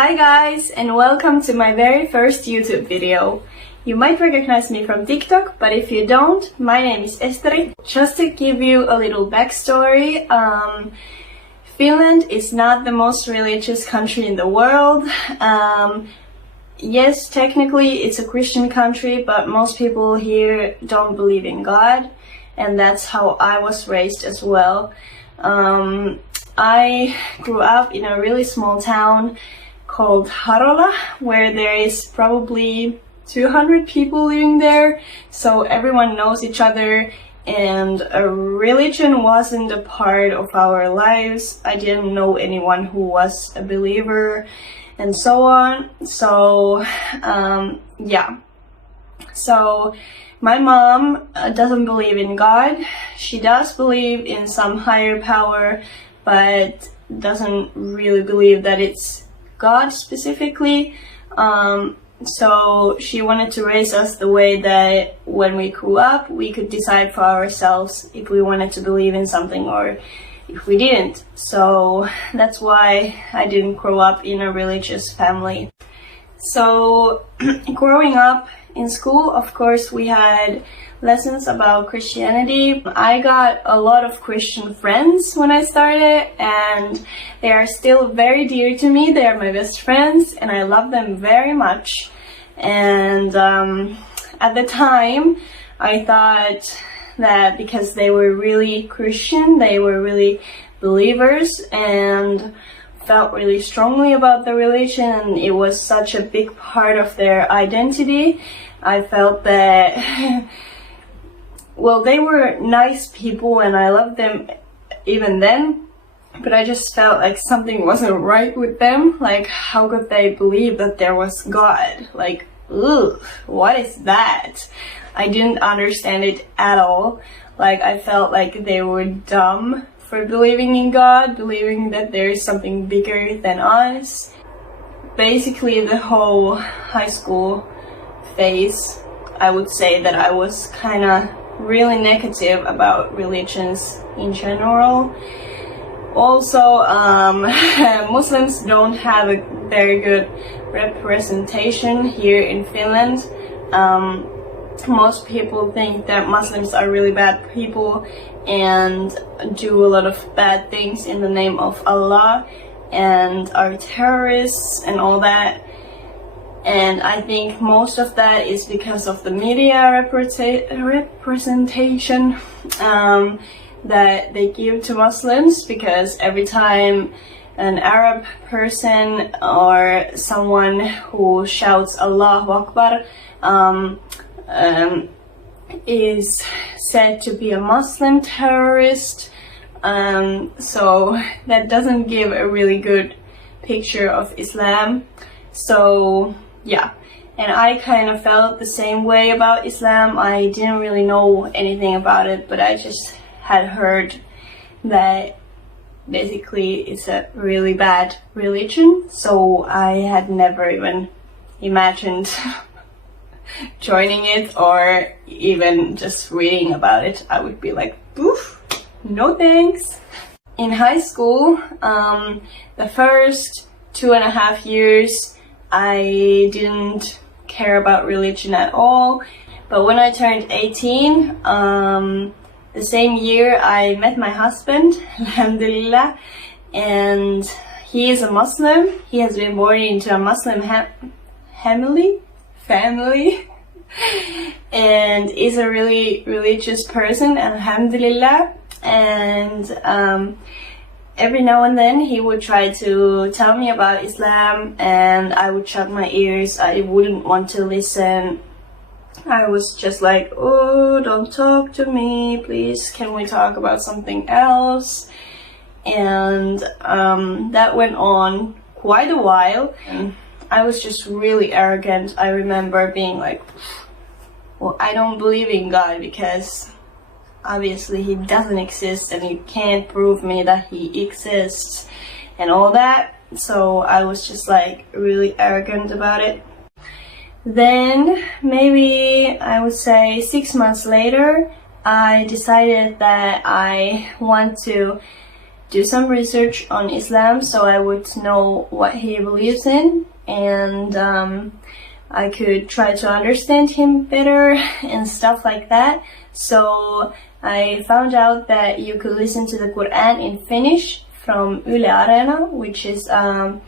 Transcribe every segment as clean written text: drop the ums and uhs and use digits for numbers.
Hi guys, and welcome to my very first YouTube video. You might recognize me from TikTok, but if you don't, my name is Esteri. Just to give you a little backstory, Finland is not the most religious country in the world. Yes, technically it's a Christian country, but most people here don't believe in God, and that's how I was raised as well. I grew up in a really small town called Harola, where there is probably 200 people living there, so everyone knows each other, and a religion wasn't a part of our lives. I didn't know anyone who was a believer and so on. So yeah, so my mom doesn't believe in God. She does believe in some higher power, but doesn't really believe that it's God specifically. So she wanted to raise us the way that when we grew up, we could decide for ourselves if we wanted to believe in something or if we didn't. So that's why I didn't grow up in a religious family. So growing up in school, of course, we had lessons about Christianity. I got a lot of Christian friends when I started, and they are still very dear to me. They are my best friends and I love them very much. And at the time I thought that because they were really Christian, they were really believers and felt really strongly about the religion, and it was such a big part of their identity. I felt that well, they were nice people and I loved them even then, but I just felt like something wasn't right with them. Like, how could they believe that there was God? Like, ugh, what is that? I didn't understand it at all. Like, I felt like they were dumb for believing in God, believing that there is something bigger than us. Basically, the whole high school phase, I would say that I was kind of really negative about religions in general. Also, Muslims don't have a very good representation here in Finland. Most people think that Muslims are really bad people and do a lot of bad things in the name of Allah and are terrorists and all that. And I think most of that is because of the media representation that they give to Muslims, because every time an Arab person or someone who shouts Allahu Akbar is said to be a Muslim terrorist, so that doesn't give a really good picture of Islam. So yeah, and I kind of felt the same way about Islam. I didn't really know anything about it, but I just had heard that basically it's a really bad religion, so I had never even imagined joining it or even just reading about it. I would be like, oof, no thanks. In high school, the first 2.5 years, I didn't care about religion at all. But when I turned 18, the same year I met my husband, alhamdulillah, and he is a Muslim. He has been born into a Muslim family, and is a really religious person, alhamdulillah. And every now and then he would try to tell me about Islam, and I would shut my ears. I wouldn't want to listen. I was just like, oh, don't talk to me, please, can we talk about something else? And that went on quite a while, and I was just really arrogant. I remember being like, well, I don't believe in God because obviously he doesn't exist and you can't prove me that he exists and all that. So I was just like really arrogant about it. Then maybe I would say 6 months later, I decided that I want to do some research on Islam so I would know what he believes in, and I could try to understand him better and stuff like that. So I found out that you could listen to the Quran in Finnish from Yle Arena, which is a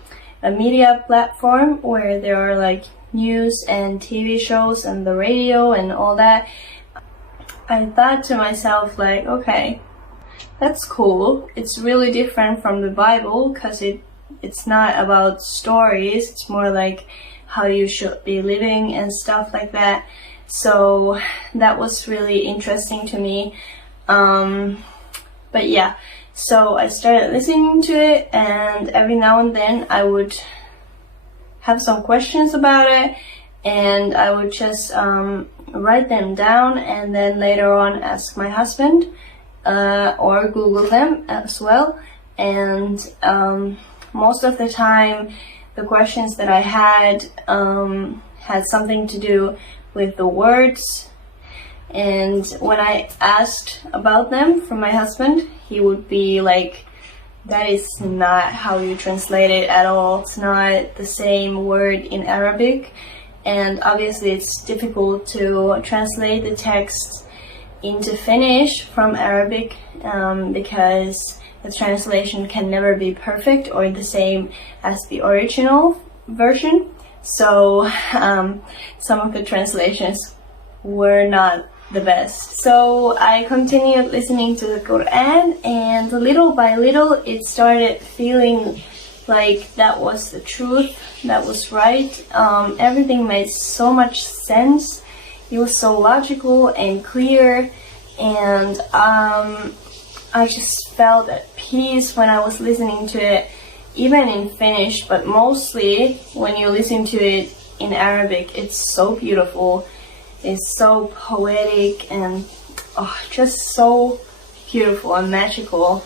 media platform where there are like news and TV shows and the radio and all that. I thought to myself like, okay, that's cool. It's really different from the Bible because it's not about stories. It's more like how you should be living and stuff like that. So that was really interesting to me. But yeah, so I started listening to it, and every now and then I would have some questions about it, and I would just write them down and then later on ask my husband or Google them as well. And most of the time the questions that I had something to do with the words, and when I asked about them from my husband, he would be like, that is not how you translate it at all. It's not the same word in Arabic, and obviously it's difficult to translate the text into Finnish from Arabic because the translation can never be perfect or the same as the original version. So some of the translations were not the best. So I continued listening to the Quran, and little by little it started feeling like that was the truth, that was right. Everything made so much sense. It was so logical and clear, and I just felt at peace when I was listening to it, even in Finnish, but mostly when you listen to it in Arabic. It's so beautiful. It's so poetic and just so beautiful and magical.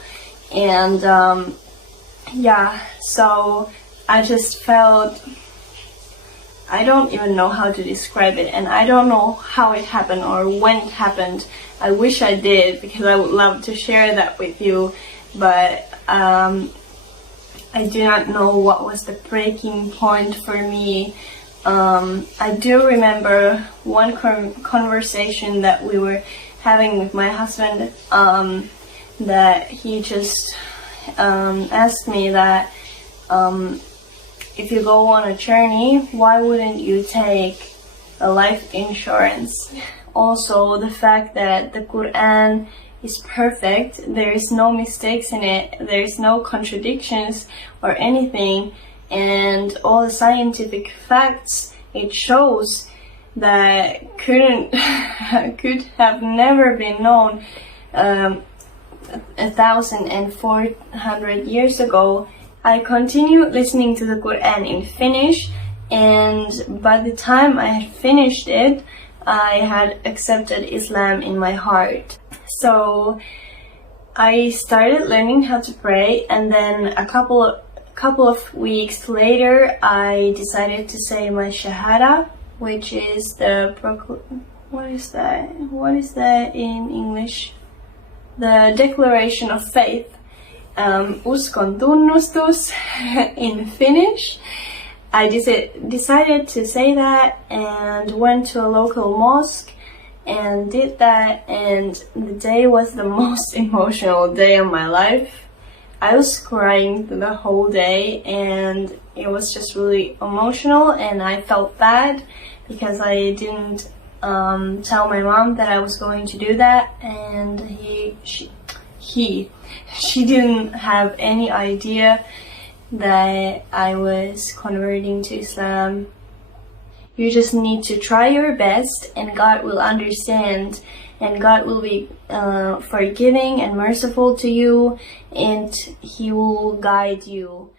And yeah, so I just felt, I don't even know how to describe it, and I don't know how it happened or when it happened. I wish I did, because I would love to share that with you, but I do not know what was the breaking point for me. I do remember one conversation that we were having with my husband, that he just asked me that if you go on a journey, why wouldn't you take a life insurance? Also, the fact that the Quran is perfect, there is no mistakes in it, there is no contradictions or anything, and all the scientific facts it shows that could have never been known 1,400 years ago. I continued listening to the Quran in Finnish, and by the time I had finished it, I had accepted Islam in my heart. So I started learning how to pray, and then a couple of weeks later I decided to say my Shahada, which is the what is that in English? The declaration of faith. Uskon tunnustus in Finnish. I decided to say that and went to a local mosque and did that, and the day was the most emotional day of my life. I was crying the whole day, and it was just really emotional, and I felt bad because I didn't tell my mom that I was going to do that, and she didn't have any idea that I was converting to Islam. You just need to try your best, and God will understand, and God will be forgiving and merciful to you, and He will guide you.